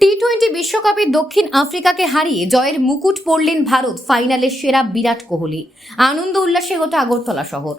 টি-20 বিশ্বকাপে দক্ষিণ আফ্রিকাকে হারিয়ে জয়ের মুকুট পরলেন ভারত। ফাইনালে সেরা বিরাট কোহলি। আনন্দ উল্লাসে গোটা আগরতলা শহর।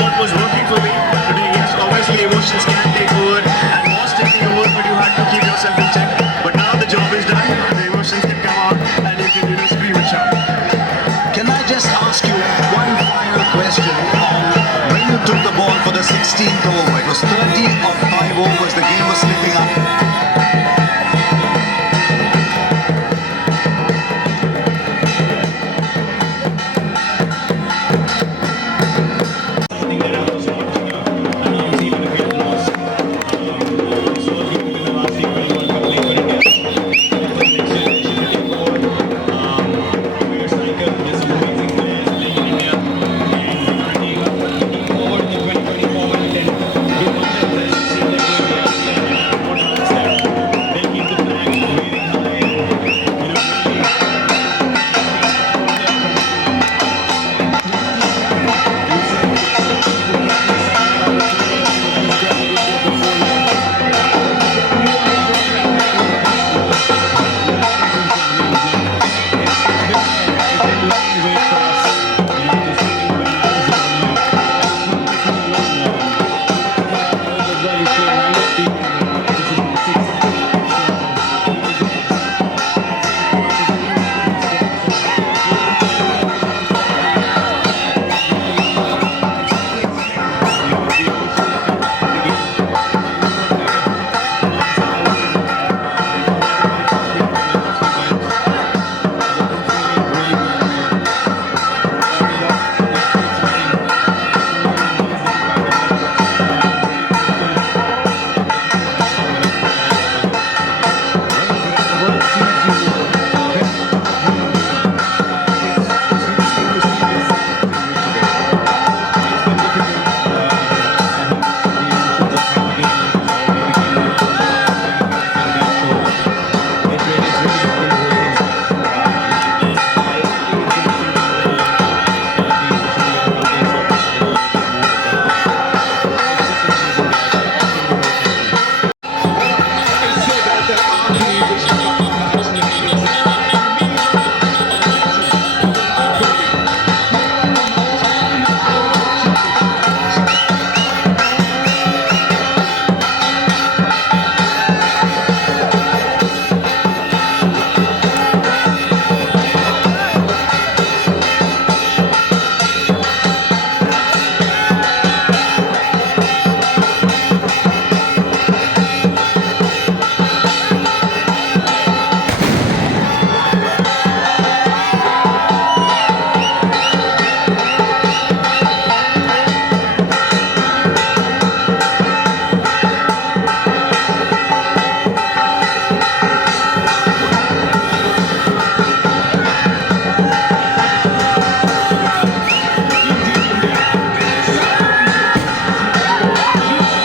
What was working for me today? Yes, obviously emotions can take over and was taking over, but you had to keep yourself in check. But now the job is done, the emotions can come out and you can scream and shout. Can I just ask you one final question on when you took the ball for the 16th over? It was 30 of 5 overs, the game was slipping up. Well, you feel